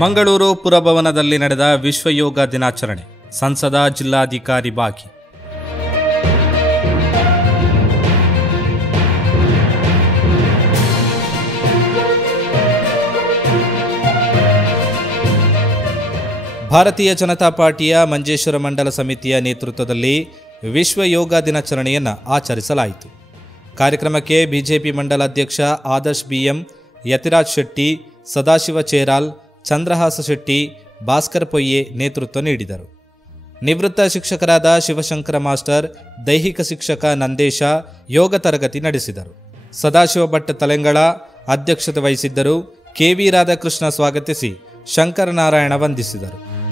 ಮಂಗಳೂರು ಪುರಭವನದಲ್ಲಿ ನಡೆದ ವಿಶ್ವ ಯೋಗ ದಿನಾಚರಣೆ. ಸಂಸದ, ಜಿಲ್ಲಾಧಿಕಾರಿ ಭಾಗಿ. ಭಾರತೀಯ ಜನತಾ ಪಾರ್ಟಿಯ ಮಂಜೇಶ್ವರ ಮಂಡಲ ಸಮಿತಿಯ ನೇತೃತ್ವದಲ್ಲಿ ವಿಶ್ವ ಯೋಗ ದಿನಾಚರಣೆಯನ್ನು ಆಚರಿಸಲಾಯಿತು. ಕಾರ್ಯಕ್ರಮಕ್ಕೆ ಬಿಜೆಪಿ ಮಂಡಲ ಅಧ್ಯಕ್ಷ ಆದರ್ಶ್ ಬಿಎಂ, ಯತಿರಾಜ್ ಶೆಟ್ಟಿ, ಸದಾಶಿವ ಚೇರಾಲ್, ಚಂದ್ರಹಾಸ ಶೆಟ್ಟಿ, ಭಾಸ್ಕರ್ ಪೊಯ್ಯೆ ನೇತೃತ್ವ ನೀಡಿದರು. ನಿವೃತ್ತ ಶಿಕ್ಷಕರಾದ ಶಿವಶಂಕರ ಮಾಸ್ಟರ್, ದೈಹಿಕ ಶಿಕ್ಷಕ ನಂದೇಶ ಯೋಗ ತರಗತಿ ನಡೆಸಿದರು. ಸದಾಶಿವ ಭಟ್ ತಲೆಂಗಳ ಅಧ್ಯಕ್ಷತೆ ವಹಿಸಿದ್ದರು. ಕೆವಿ ರಾಧಾಕೃಷ್ಣ ಸ್ವಾಗತಿಸಿ ಶಂಕರನಾರಾಯಣ ವಂದಿಸಿದರು.